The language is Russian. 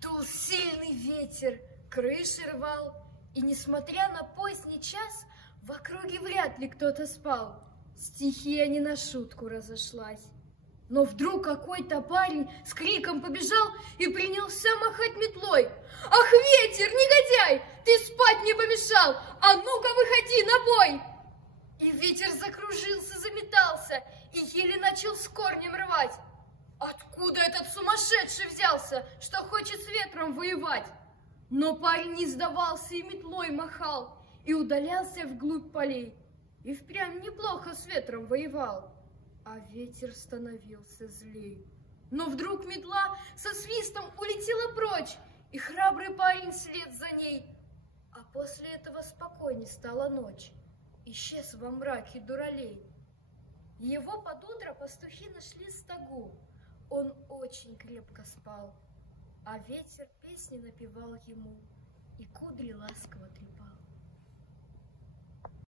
Дул сильный ветер, крыши рвал, и, несмотря на поздний час, в округе вряд ли кто-то спал. Стихия не на шутку разошлась. Но вдруг какой-то парень с криком побежал и принялся махать метлой. «Ах, ветер, негодяй, ты спать не помешал! А ну-ка, выходи на бой!» И ветер закружился, заметался и еле начал с корнем рвать. Откуда этот сумасшедший взялся, что хочет с ветром воевать? Но парень не сдавался и метлой махал, и удалялся вглубь полей, и впрямь неплохо с ветром воевал. А ветер становился злей. Но вдруг метла со свистом улетела прочь, и храбрый парень вслед за ней. А после этого спокойней стала ночь, исчез во мраке дуралей. Его под утро пастухи нашли в стогу. Он очень крепко спал, а ветер песни напевал ему и кудри ласково трепал.